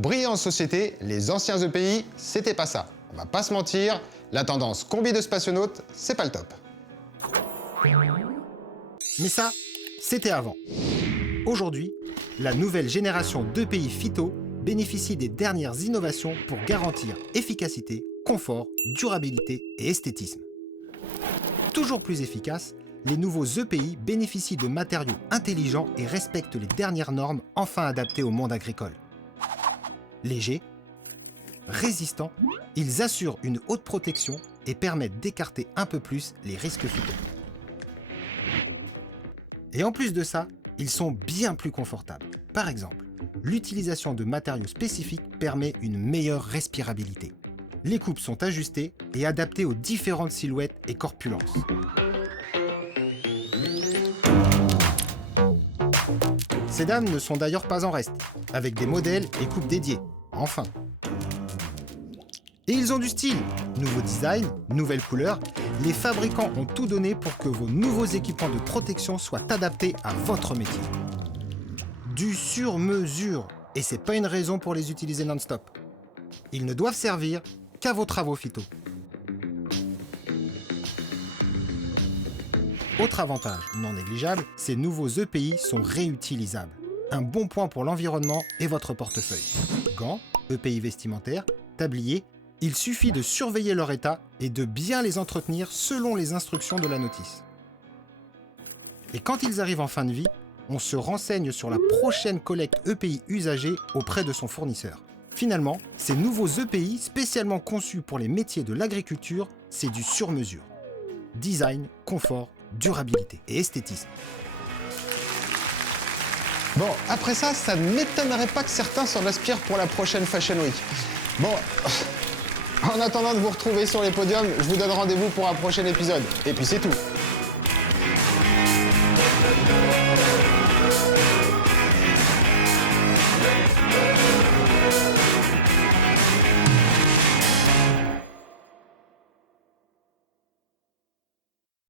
Pour briller en société, les anciens EPI, c'était pas ça. On va pas se mentir, la tendance combi de spationautes, c'est pas le top. Mais ça, c'était avant. Aujourd'hui, la nouvelle génération d'EPI Phyto bénéficie des dernières innovations pour garantir efficacité, confort, durabilité et esthétisme. Toujours plus efficaces, les nouveaux EPI bénéficient de matériaux intelligents et respectent les dernières normes enfin adaptées au monde agricole. Légers, résistants, ils assurent une haute protection et permettent d'écarter un peu plus les risques phyto. Et en plus de ça, ils sont bien plus confortables. Par exemple, l'utilisation de matériaux spécifiques permet une meilleure respirabilité. Les coupes sont ajustées et adaptées aux différentes silhouettes et corpulences. Ces dames ne sont d'ailleurs pas en reste, avec des modèles et coupes dédiées, enfin. Et ils ont du style, nouveau design, nouvelles couleurs, les fabricants ont tout donné pour que vos nouveaux équipements de protection soient adaptés à votre métier. Du sur-mesure, et c'est pas une raison pour les utiliser non-stop. Ils ne doivent servir qu'à vos travaux phyto. Autre avantage non négligeable, ces nouveaux EPI sont réutilisables. Un bon point pour l'environnement et votre portefeuille. Gants, EPI vestimentaires, tabliers, il suffit de surveiller leur état et de bien les entretenir selon les instructions de la notice. Et quand ils arrivent en fin de vie, on se renseigne sur la prochaine collecte EPI usagée auprès de son fournisseur. Finalement, ces nouveaux EPI spécialement conçus pour les métiers de l'agriculture, c'est du sur-mesure. Design, confort, durabilité et esthétisme. Bon, après ça, ça ne m'étonnerait pas que certains s'en aspirent pour la prochaine Fashion Week. Bon, en attendant de vous retrouver sur les podiums, je vous donne rendez-vous pour un prochain épisode. Et puis c'est tout.